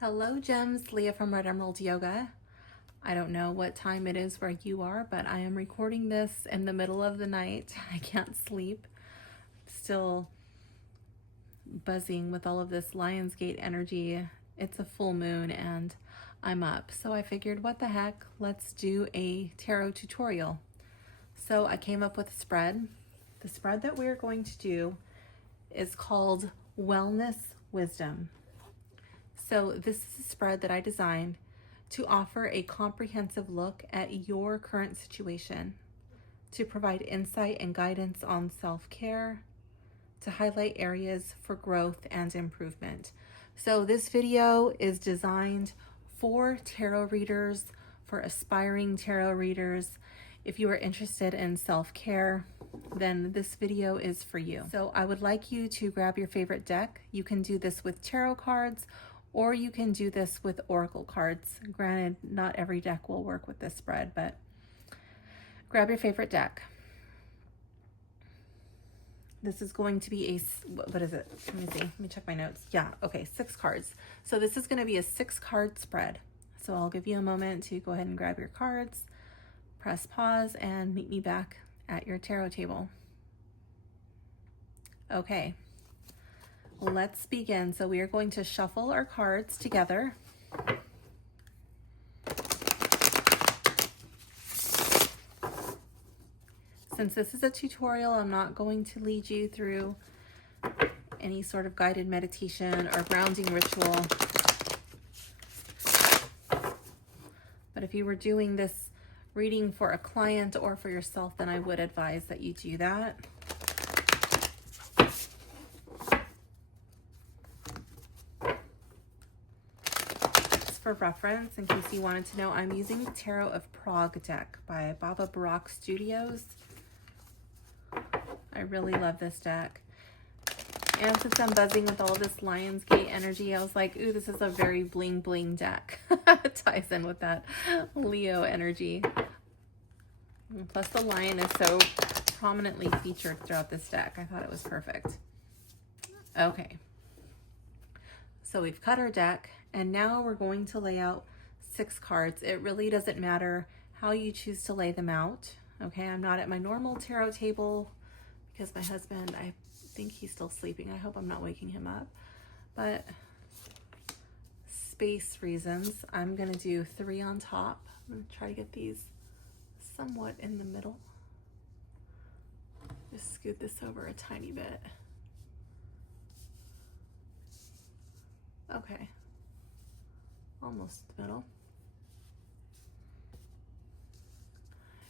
Hello gems, Leah from Red Emerald Yoga. I don't know what time it is where you are, but I am recording this in the middle of the night. I can't sleep. Still buzzing with all of this Lionsgate energy. It's a full moon and I'm up. So I figured, what the heck, let's do a tarot tutorial. So I came up with a spread. The spread that we're going to do is called Wellness Wisdom. So this is a spread that I designed to offer a comprehensive look at your current situation, to provide insight and guidance on self-care, to highlight areas for growth and improvement. So this video is designed for tarot readers, for aspiring tarot readers. If you are interested in self-care, then this video is for you. So I would like you to grab your favorite deck. You can do this with tarot cards, or you can do this with oracle cards. Granted, not every deck will work with this spread, but grab your favorite deck. This is going to be what is it? Let me see, let me check my notes. Yeah, okay, 6 cards. So this is gonna be a 6-card spread. So I'll give you a moment to go ahead and grab your cards, press pause, and meet me back at your tarot table. Okay. Let's begin. So we are going to shuffle our cards together. Since this is a tutorial, I'm not going to lead you through any sort of guided meditation or grounding ritual. But if you were doing this reading for a client or for yourself, then I would advise that you do that. For reference, in case you wanted to know, I'm using the Tarot of Prague deck by Baba Barak Studios. I really love this deck. And since I'm buzzing with all this Lionsgate energy, I was like, ooh, this is a very bling bling deck. It ties in with that Leo energy. And plus the lion is so prominently featured throughout this deck. I thought it was perfect. Okay. So we've cut our deck, and now we're going to lay out 6 cards. It really doesn't matter how you choose to lay them out. Okay, I'm not at my normal tarot table because my husband, I think he's still sleeping. I hope I'm not waking him up. But space reasons, I'm gonna do 3 on top. I'm gonna try to get these somewhat in the middle. Just scoot this over a tiny bit. Okay, almost the middle.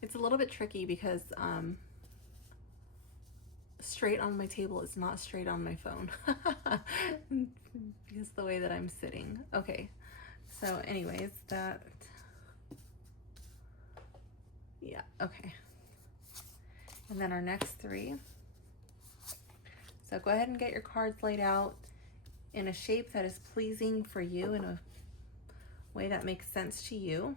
It's a little bit tricky because straight on my table is not straight on my phone because the way that I'm sitting. Okay, so anyways, yeah, okay. And then our next 3. So go ahead and get your cards laid out in a shape that is pleasing for you, in a way that makes sense to you.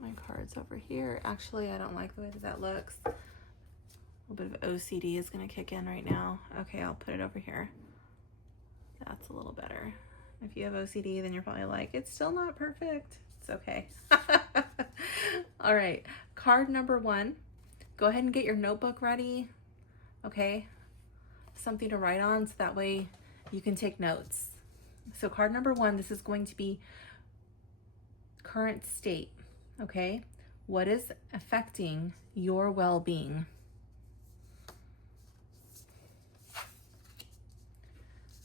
My cards over here. Actually, I don't like the way that looks. A little bit of OCD is going to kick in right now. Okay, I'll put it over here. That's a little better. If you have OCD, then you're probably like, it's still not perfect. It's okay. All right, card number 1. Go ahead and get your notebook ready. Okay, something to write on, so that way you can take notes. So card number 1, this is going to be current state. Okay, what is affecting your well-being?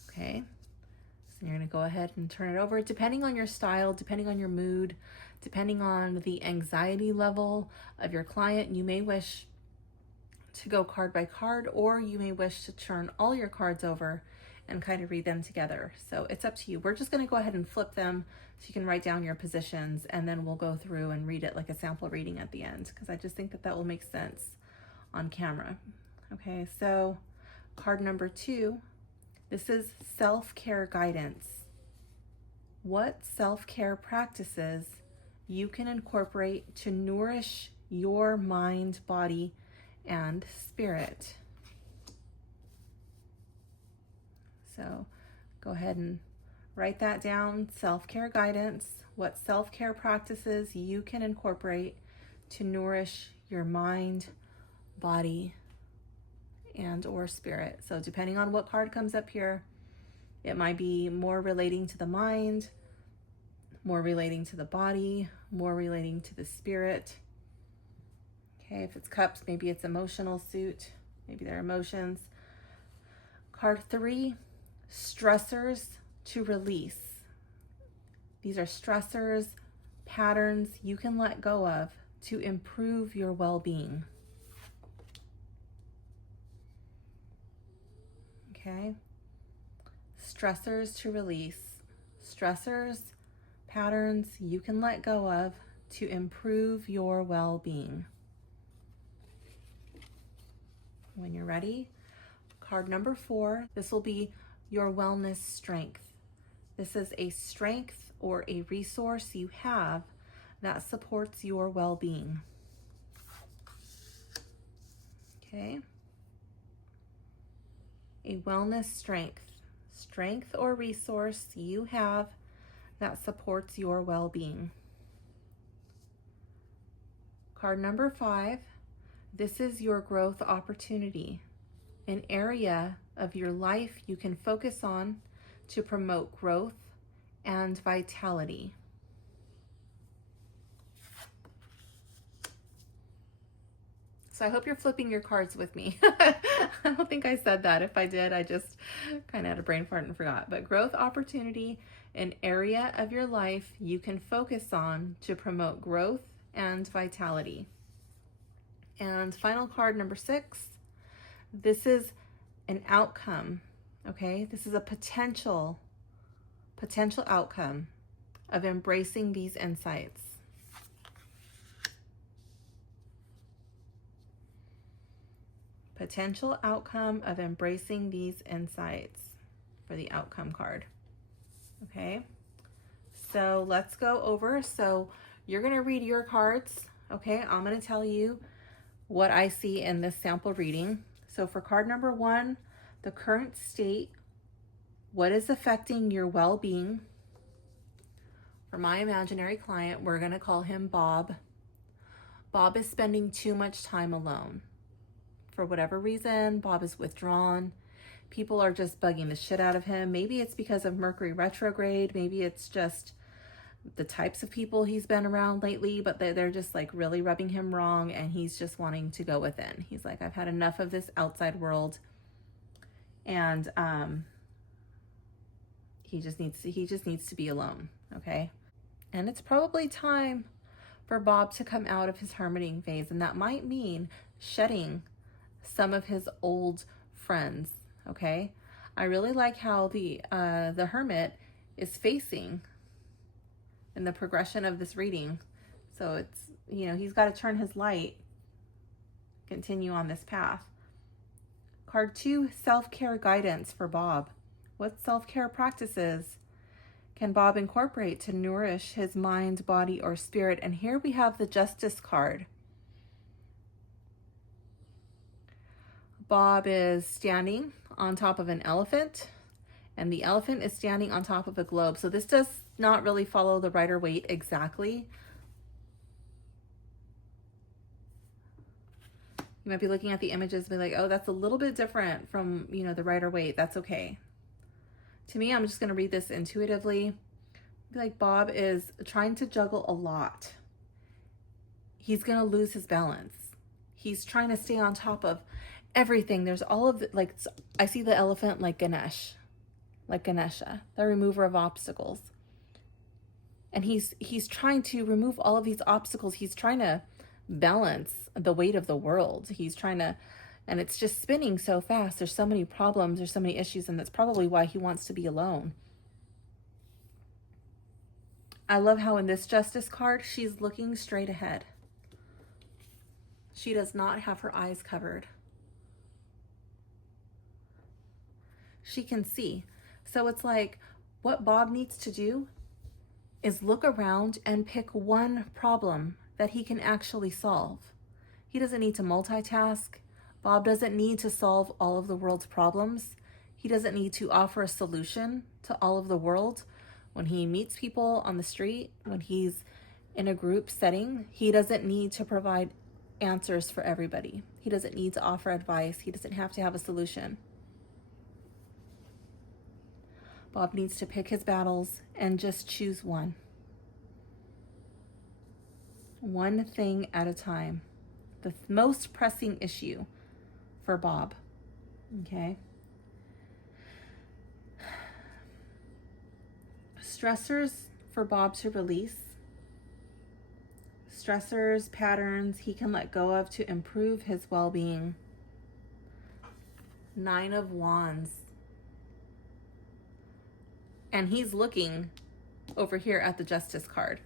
Okay, so you're going to go ahead and turn it over. Depending on your style, depending on your mood, depending on the anxiety level of your client, you may wish to go card by card, or you may wish to turn all your cards over and kind of read them together. So it's up to you. We're just going to go ahead and flip them so you can write down your positions, and then we'll go through and read it like a sample reading at the end, because I just think that that will make sense on camera. Okay, so card number 2, this is self-care guidance. What self-care practices you can incorporate to nourish your mind, body, and spirit? So Go ahead and write that down. Self-care guidance. What self-care practices you can incorporate to nourish your mind, body, and or spirit. So depending on what card comes up here, it might be more relating to the mind, more relating to the body, more relating to the spirit. Okay, if it's cups, maybe it's emotional suit, maybe they're emotions. Card 3, stressors to release. These are stressors, patterns you can let go of to improve your well-being. Okay, stressors to release. Stressors, patterns you can let go of to improve your well-being. When you're ready, card number 4, this will be your wellness strength. This is a strength or a resource you have that supports your well-being. Okay. A wellness strength. Strength or resource you have that supports your well-being. Card number 5. This is your growth opportunity. An area of your life you can focus on to promote growth and vitality. So I hope you're flipping your cards with me. I don't think I said that. If I did, I just kind of had a brain fart and forgot. But growth opportunity, an area of your life you can focus on to promote growth and vitality. And final card number 6. This is an outcome, okay? This is a potential outcome of embracing these insights. Potential outcome of embracing these insights for the outcome card. Okay, so let's go over. So you're going to read your cards. Okay, I'm going to tell you what I see in this sample reading. So for card number 1, the current state, what is affecting your well-being? For my imaginary client, we're going to call him Bob. Bob is spending too much time alone. For whatever reason, Bob is withdrawn. People are just bugging the shit out of him. Maybe it's because of Mercury retrograde. Maybe it's just the types of people he's been around lately, but they're just like really rubbing him wrong, and he's just wanting to go within. He's like, I've had enough of this outside world, and he just needs to be alone. Okay, and it's probably time for Bob to come out of his hermiting phase, and that might mean shedding some of his old friends. Okay, I really like how the hermit is facing in the progression of this reading. So it's, you know, he's got to turn his light, continue on this path. Card 2, self-care guidance for Bob. What self-care practices can Bob incorporate to nourish his mind, body, or spirit? And here we have the Justice card. Bob is standing on top of an elephant, and the elephant is standing on top of a globe. So this does not really follow the Rider-Waite exactly. You might be looking at the images and be like, oh, that's a little bit different from, you know, the Rider-Waite. That's okay. To me, I'm just going to read this intuitively. Be like, Bob is trying to juggle a lot. He's going to lose his balance. He's trying to stay on top of everything. There's all of the, like, I see the elephant like Ganesha, the remover of obstacles. And he's trying to remove all of these obstacles. He's trying to balance the weight of the world. He's trying to, and it's just spinning so fast. There's so many problems, there's so many issues, and that's probably why he wants to be alone. I love how in this Justice card, she's looking straight ahead. She does not have her eyes covered. She can see. So it's like what Bob needs to do is look around and pick one problem that he can actually solve. He doesn't need to multitask. Bob doesn't need to solve all of the world's problems. He doesn't need to offer a solution to all of the world. When he meets people on the street, when he's in a group setting, he doesn't need to provide answers for everybody. He doesn't need to offer advice. He doesn't have to have a solution. Bob needs to pick his battles and just choose one. One thing at a time. The most pressing issue for Bob. Okay? Stressors for Bob to release. Stressors, patterns he can let go of to improve his well-being. 9 of Wands. And he's looking over here at the Justice card.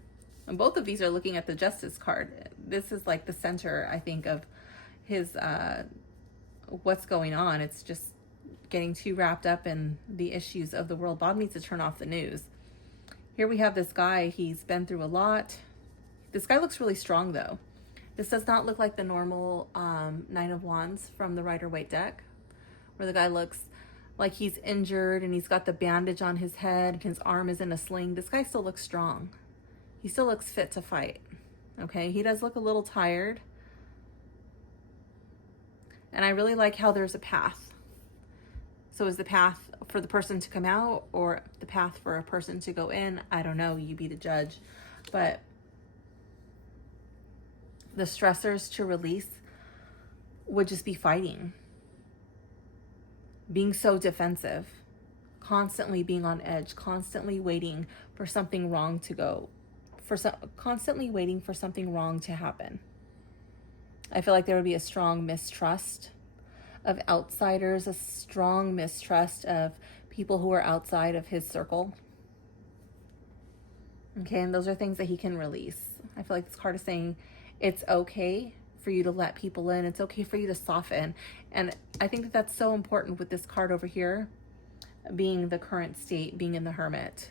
And both of these are looking at the Justice card. This is like the center, I think, of his what's going on. It's just getting too wrapped up in the issues of the world. Bob needs to turn off the news. Here we have this guy. He's been through a lot. This guy looks really strong, though. This does not look like the normal 9 of Wands from the Rider-Waite deck, where the guy looks like he's injured and he's got the bandage on his head and his arm is in a sling. This guy still looks strong. He still looks fit to fight. Okay, he does look a little tired. And I really like how there's a path. So is the path for the person to come out or the path for a person to go in? I don't know, you be the judge. But the stressors to release would just be fighting. Being so defensive. Constantly being on edge. Constantly waiting for something wrong to go. Constantly waiting for something wrong to happen. I feel like there would be a strong mistrust of outsiders, a strong mistrust of people who are outside of his circle. Okay, and those are things that he can release. I feel like this card is saying it's okay for you to let people in. It's okay for you to soften. And I think that that's so important with this card over here, being the current state, being in the Hermit,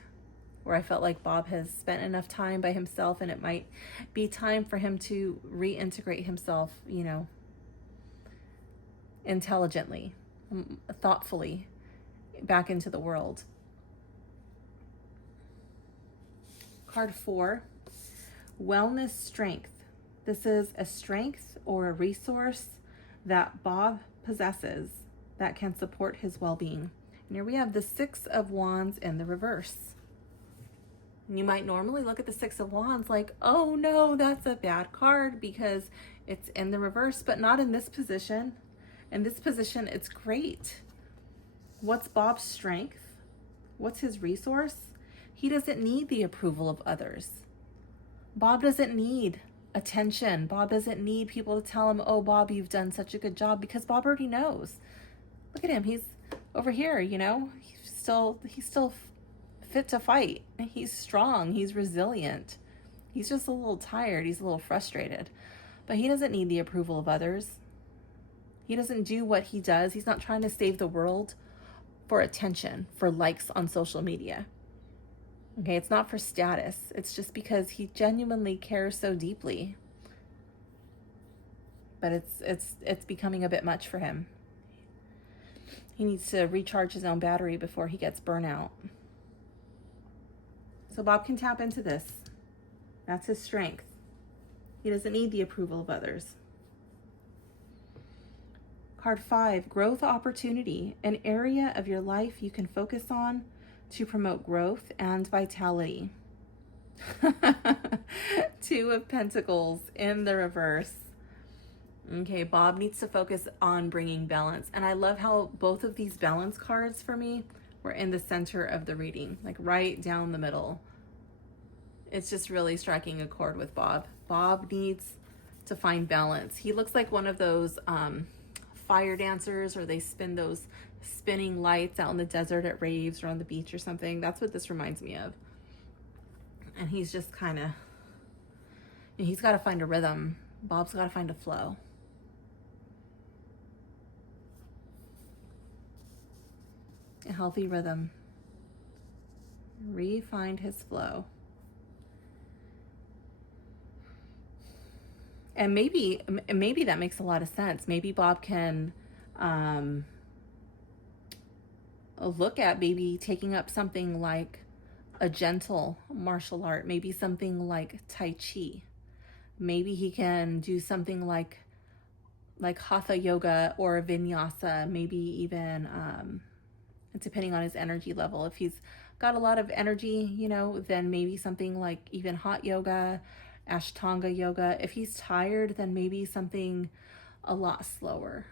where I felt like Bob has spent enough time by himself and it might be time for him to reintegrate himself, you know, intelligently, thoughtfully back into the world. Card 4, wellness strength. This is a strength or a resource that Bob possesses that can support his well-being. And here we have the 6 of Wands in the reverse. And you might normally look at the 6 of Wands like, oh no, that's a bad card because it's in the reverse, but not in this position. In this position, it's great. What's Bob's strength? What's his resource? He doesn't need the approval of others. Bob doesn't need attention. Bob doesn't need people to tell him, oh, Bob, you've done such a good job, because Bob already knows. Look at him. He's over here, you know, he's still fit to fight. He's strong. He's resilient. He's just a little tired. He's a little frustrated, but he doesn't need the approval of others. He doesn't do what he does. He's not trying to save the world for attention, for likes on social media. Okay, it's not for status. It's just because he genuinely cares so deeply. But it's becoming a bit much for him. He needs to recharge his own battery before he gets burnout. So Bob can tap into this. That's his strength. He doesn't need the approval of others. Card 5, growth opportunity. An area of your life you can focus on to promote growth and vitality. 2 of Pentacles in the reverse. Okay, Bob needs to focus on bringing balance. And I love how both of these balance cards for me were in the center of the reading, like right down the middle. It's just really striking a chord with Bob. Bob needs to find balance. He looks like one of those fire dancers, or they spin those spinning lights out in the desert at raves or on the beach or something. That's what this reminds me of. And he's just kind of, he's got to find a rhythm. Bob's got to find a flow. A healthy rhythm. Re-find his flow. And maybe that makes a lot of sense. Maybe Bob can look at maybe taking up something like a gentle martial art, maybe something like Tai Chi. Maybe he can do something like Hatha yoga or vinyasa, maybe even depending on his energy level. If he's got a lot of energy, you know, then maybe something like even hot yoga, Ashtanga yoga. If he's tired, then maybe something a lot slower,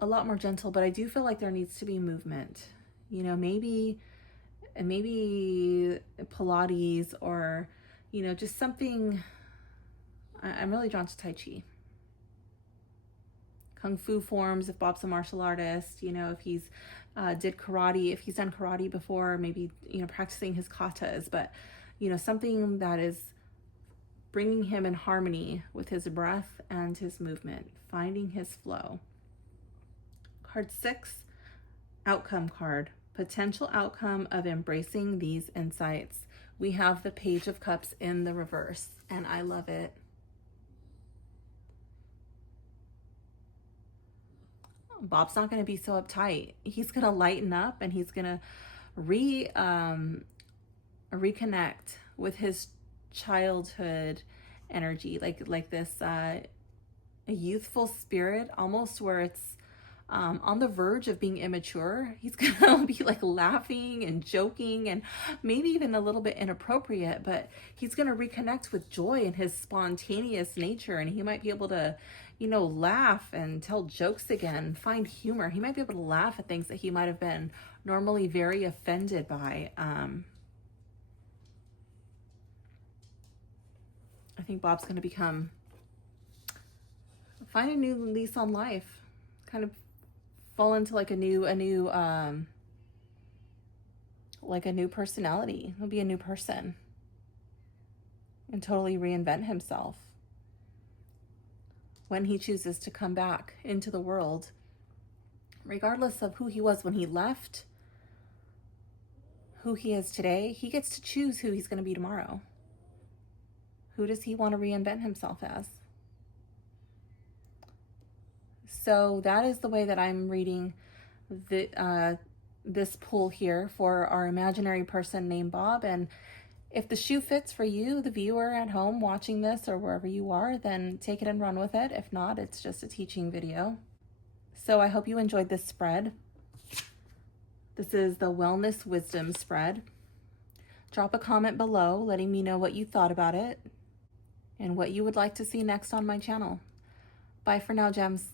a lot more gentle. But I do feel like there needs to be movement, you know, maybe Pilates, or, you know, just something. I'm really drawn to Tai Chi. Kung Fu forms, if Bob's a martial artist, you know, if he's did karate, if he's done karate before, maybe, you know, practicing his katas, but, you know, something that is bringing him in harmony with his breath and his movement, finding his flow. Card 6, outcome card, potential outcome of embracing these insights. We have the Page of Cups in the reverse, and I love it. Bob's not going to be so uptight. He's going to lighten up, and he's going to reconnect with his childhood energy, like this a youthful spirit, almost where it's on the verge of being immature. He's gonna be like laughing and joking and maybe even a little bit inappropriate, but he's gonna reconnect with joy and his spontaneous nature, and he might be able to, you know, laugh and tell jokes again, find humor. He might be able to laugh at things that he might have been normally very offended by. I think Bob's going to find a new lease on life, kind of fall into like a new personality. He'll be a new person and totally reinvent himself when he chooses to come back into the world, regardless of who he was when he left, who he is today. He gets to choose who he's going to be tomorrow. Who does he want to reinvent himself as? So that is the way that I'm reading this pull here for our imaginary person named Bob. And if the shoe fits for you, the viewer at home watching this or wherever you are, then take it and run with it. If not, it's just a teaching video. So I hope you enjoyed this spread. This is the Wellness Wisdom spread. Drop a comment below letting me know what you thought about it and what you would like to see next on my channel. Bye for now, gems.